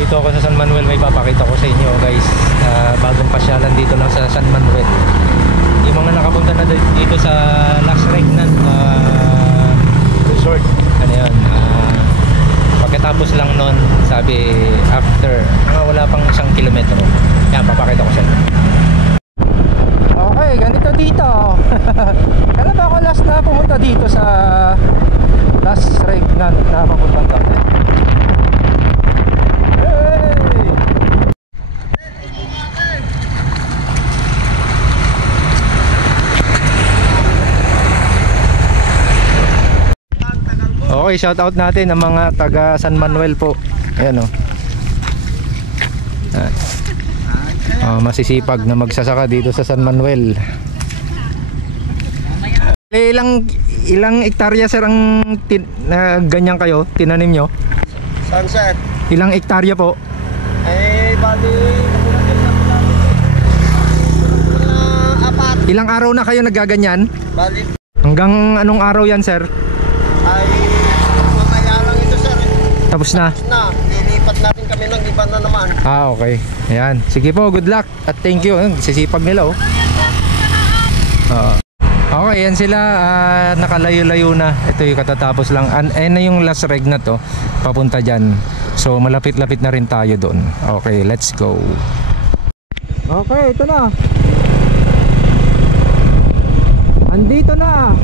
Dito ako sa San Manuel, may papakita ko sa inyo guys. Bagong pasyalan dito lang sa San Manuel. Yung mga nakapunta na dito sa Las Regnan Resort, ano yun, pagkatapos lang nun, sabi after wala pang 1 kilometro. Yan, papakita ko sa inyo. Okay, ganito dito. Kailan ba ako last na pumunta dito sa Las Regnan na papuntang dati? Okay, shout out natin ang mga taga San Manuel po. Ayan o. Masisipag na magsasaka dito sa San Manuel. Ilang hektarya sir ang ganyan kayo tinanim nyo? Saan sir? Ilang hektarya po? Bali 4. Ilang araw na kayo nagaganyan? Bali Hanggang anong araw yan sir? ay mamaya lang ito sir. Tapos na? Tapos na, lilipat natin kami ng iba na naman. Okay. Ayan. Sige po, good luck at thank you. Sisipag nila oh. Okay, yan sila. Nakalayo-layo na. Ito yung katatapos lang. Ayan na yung Las Regnan to. Papunta dyan. So malapit-lapit na rin tayo doon. Okay, let's go. Okay, ito na. Andito na.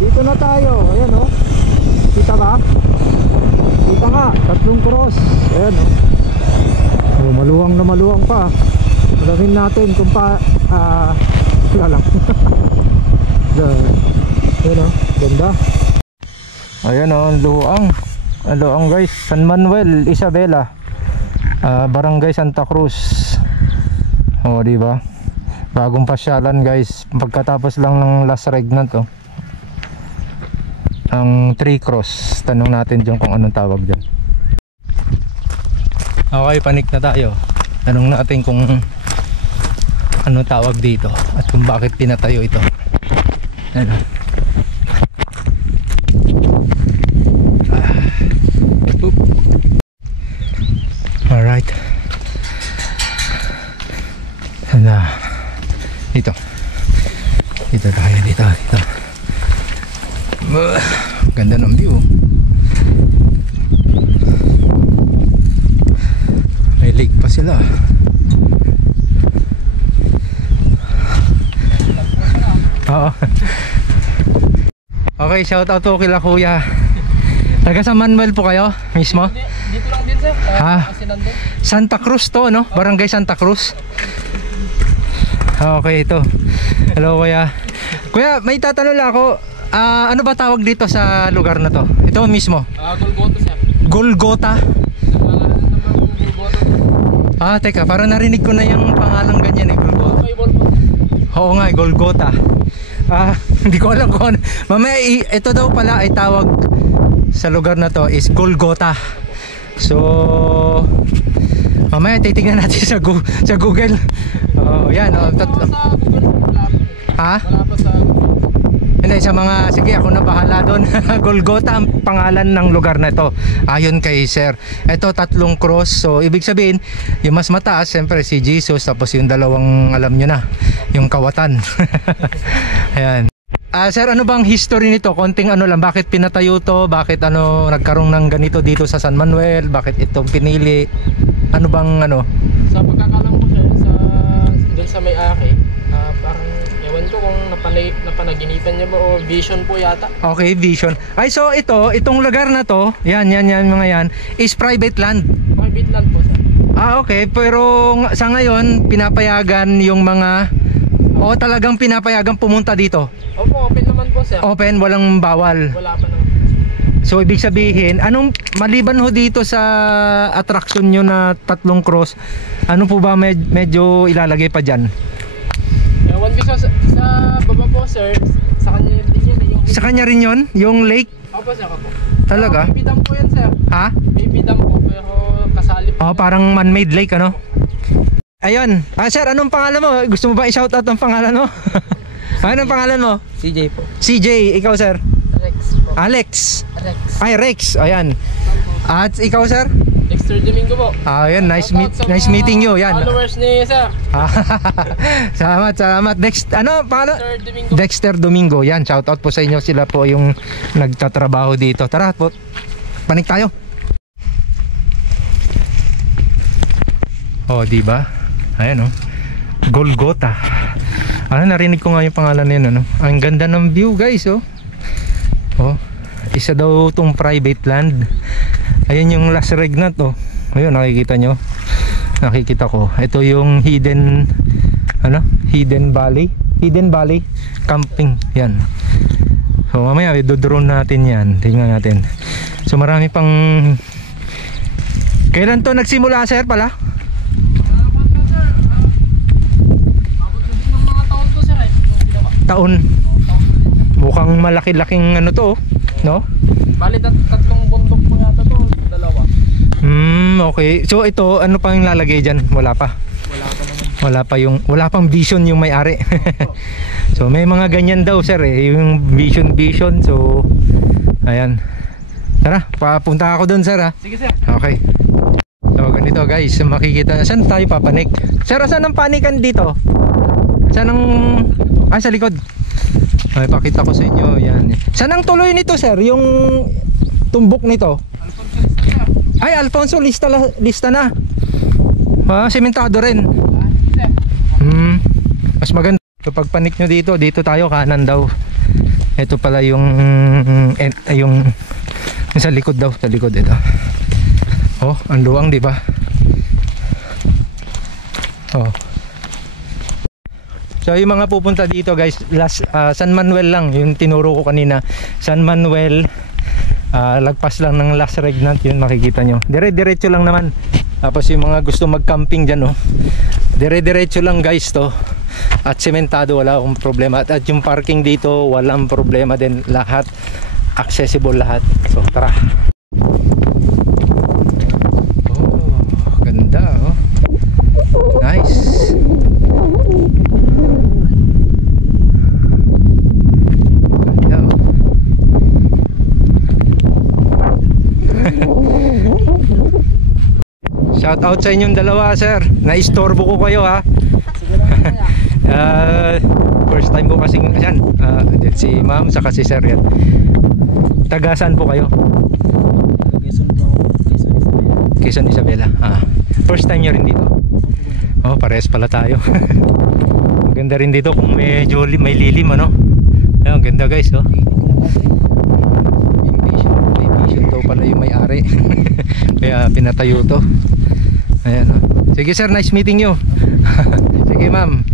Dito na tayo. Ayan oh. Kita ba? Kita nga, 3 cross. Ayan oh. Maluwang na maluwang pa. Alamin natin kung wala lang. Ayan oh, ganda. Ayan oh, luang. Luang guys, San Manuel, Isabela, Barangay Santa Cruz. Oh, di ba? Bagong pasyalan guys. Pagkatapos lang ng Las Regnan to. Ang 3 cross. Tanong natin dyan kung anong tawag dyan. Okay, panik na tayo. Tanong natin kung anong tawag dito at kung bakit pinatayo ito. Ano? Alright. Dito. Dito tayo, dito. Ganda ng view. May lake pa sila. Oo. Okay, shout out to kila kuya. Taga San Manuel po kayo mismo? Dito lang din sir. Santa Cruz to, no? Barangay Santa Cruz. Okay, ito. Hello kuya. Kuya, may tatanong lang ako. Ano ba tawag dito sa lugar na to? Ito mismo? Golgota sir. Golgota? Teka, parang narinig ko na yung pangalang ganyan eh, Golgota. Oo nga, Golgota. Hindi ko alam kung ano. Mamaya, ito daw pala ay tawag sa lugar na to is Golgota. So mamaya titignan natin sa Google. Yan ha? Hindi, sa mga, sige ako na bahala doon. Golgota ang pangalan ng lugar na ito. Ayon kay sir. Ito 3 cross. So ibig sabihin, yung mas mataas siyempre si Jesus, tapos yung dalawang alam nyo na, yung kawatan. Ayan. Sir, ano bang history nito? Konting ano lang, bakit pinatayo to? Bakit nagkaroon ng ganito dito sa San Manuel? Bakit itong pinili? Ano bang Sa pagkakalam ko sir, doon sa may-ari, parang ewan ko kung napanaginitan niya ba o vision po yata. Okay, vision. So itong lugar na to, yan mga yan, is private land. Private land po sir. Okay, pero sa ngayon pinapayagan yung mga talagang pinapayagan pumunta dito. Opo, open naman po sir. Open, walang bawal. Wala pa naman. So ibig sabihin, anong maliban ho dito sa attraction nyo na 3 cross, ano po ba medyo ilalagay pa dyan? Ewan ko sa baba po sir, sa kanya din yun. Sa kanya rin yun? Yung lake? Opo sir, opo. Talaga? Baby dam po yan sir. Ha? Baby dam po, pero kasali po. Parang man-made lake ano? Ayun. Sir, anong pangalan mo? Gusto mo ba i-shoutout ang pangalan mo? Anong pangalan mo? CJ po. CJ, ikaw sir? Rex po. Alex. Rex. Ay, Rex. Ayan. At ikaw, sir? Dexter Domingo po. Yan, nice Shoutout sa nice mga meeting you. Yan. Followers ni sir. Salamat. Ano pangalan? Dexter Domingo. Dexter Domingo. Yan, shout out po sa inyo. Sila po yung nagtatrabaho dito. Tara po. Panik tayo. Oh, di ba? Ayan oh. Golgota. Narinig ko nga yung pangalan niyan, ano. Ang ganda ng view, guys, oh. Oh. Isa daw tong private land. Ayun yung Las Regnat, oh. Ayun, nakikita nyo. Nakikita ko. Ito yung hidden Valley camping. Yan. So mamaya do-drone natin yan. Tingnan natin. So marami pang. Kailan to nagsimula, sir, pala? Taon. Mukhang malaki-laking ano to, no? Bali tatlong bundok pa yata to, dalawa. Okay. So ito, ano pang lalagay diyan? Wala pa. Wala pa naman. Wala pang vision yung may-ari. So may mga ganyan daw, sir, yung vision. So ayan. Tara, papunta ako doon, sir, ha. Sige, sir. Okay. So ganito, guys, makikita. Saan tayo papanik? Sir, saan ang panikan dito? Saan ang sa likod. Ay, pakita ko sa inyo. Yan. Saan ang tuloy nito, sir? Yung tumbok nito? Alfonso Lista na. Sementado rin. Mas maganda. So, pag panik nyo dito tayo kanan daw. Ito pala yung sa likod daw, sa likod ito. Oh, ang luwang, di ba? Oh. So yung mga pupunta dito, guys, San Manuel lang, yung tinuro ko kanina. San Manuel, lagpas lang ng Las Regnat, yun makikita nyo. Dire-diretso lang naman. Tapos yung mga gusto mag-camping dyan, oh, dire-diretso lang, guys, to. At sementado, wala akong problema. At yung parking dito, walang problema din. Lahat, accessible lahat. So tara. Oh, ganda, oh. Nice. Shout out sa inyong dalawa, sir. Naistorbo ko kayo, ha. First time ko kasing yan. Si ma'am saka si sir yan. Taga saan po kayo? Quezon Isabela. First time nyo rin dito? Oh, parehas pala tayo. Maganda rin dito kung medyo may lilim, ano. Ayan, ganda, guys, oh. May vision daw pala yung may-ari. Kaya pinatayo to. Ayan, oh. Sige, sir, nice meeting you. Sige, ma'am.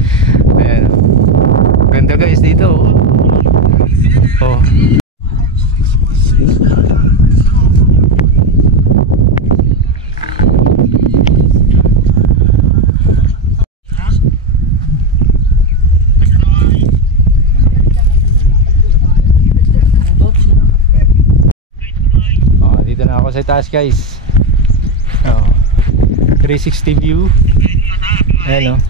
Ayan, oh. Ganda, guys, dito, oh. Oh. Dito na ako sa taas, guys. 360 view. Ayan, oh.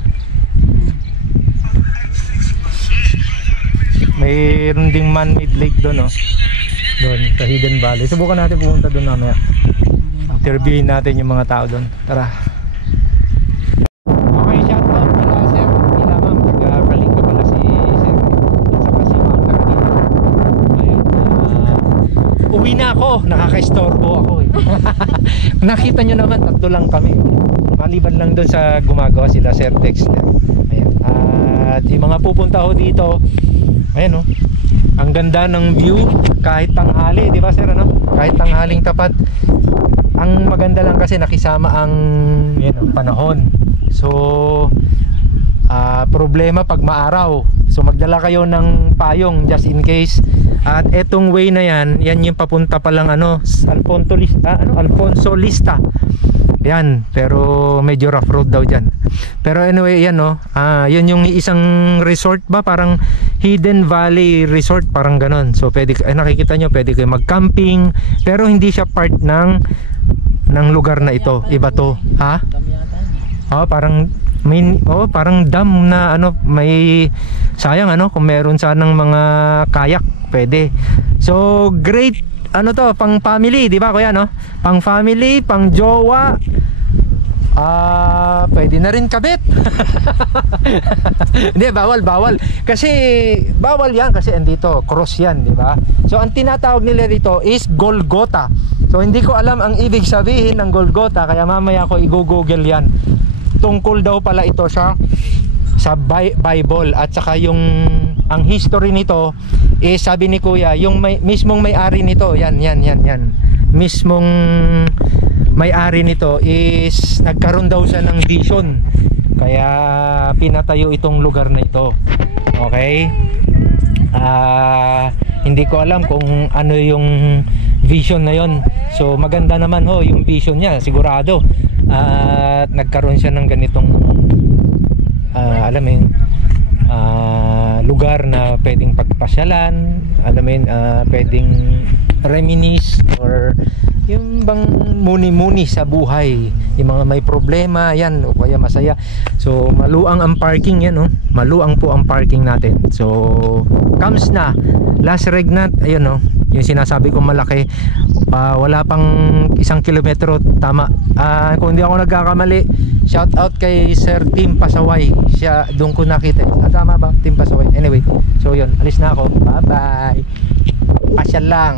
Mayroon ding man-made lake doon, oh. Doon sa Hidden Valley. Subukan natin pumunta doon mamaya. Interviewin natin yung mga tao doon. Tara. Okay, shout out pala, sir. Pila, ma'am. Taga-kaling ko pala si sir. At saka si ma'am. Ayan. Uwi na ako. Nakaka-istorbo ako, eh. Nakita nyo naman, tatlo lang kami. Maliban lang doon sa gumagawa sila, Sir Dexter. Ayan. At yung mga pupunta ho dito, ayan, oh. Ang ganda ng view kahit tanghali, di ba, sir, ano? Kahit tanghaling tapat. Ang maganda lang kasi nakisama ang panahon. So problema pag maaraw. So magdala kayo ng payong just in case. At etong way na yan yung papunta pa lang Alfonso Lista. Yan, pero medyo rough road daw dyan. Pero anyway, yan, no. Yun yung isang resort ba, parang Hidden Valley Resort, parang ganon. So pwede, nakikita nyo, pwede kayo mag-camping. Pero hindi siya part ng lugar na ito. Iba to, ha? Parang parang dam na may sayang kung meron sanang mga kayak, pwede. So great ano to, pang family, di ba kuya, no? Pang family, pang jowa. Pwede na rin kabit. Hindi, bawal. Kasi bawal yan kasi andito cross yan, di ba? So ang tinatawag nila dito is Golgotha. So hindi ko alam ang ibig sabihin ng Golgotha, kaya mamaya ko i-google yan. Tungkol daw pala ito sa Bible, at saka yung ang history nito is sabi ni kuya, yung mismong may-ari nito, yan. Mismong may-ari nito is nagkaroon daw siya ng vision, kaya pinatayo itong lugar na ito. Okay? Hindi ko alam kung ano yung vision na yon. So maganda naman ho yung vision niya, sigurado. At nagkaroon siya ng ganitong alam mo yun, lugar na pwedeng pagpasyalan, alam mo yun, pwedeng reminisce or yung bang muni-muni sa buhay, yung mga may problema yan o kaya masaya. So maluang ang parking yan, no? Maluang po ang parking natin. So comes na last regnant, ayun, no? Yung sinasabi kong malaki, wala pang 1 kilometro, tama. Kung hindi ako nagkakamali, shout out kay Sir Tim Pasaway, siya doon ko nakita. Tama ba? Tim Pasaway. Anyway, so yun, alis na ako, bye bye. Pasyal lang.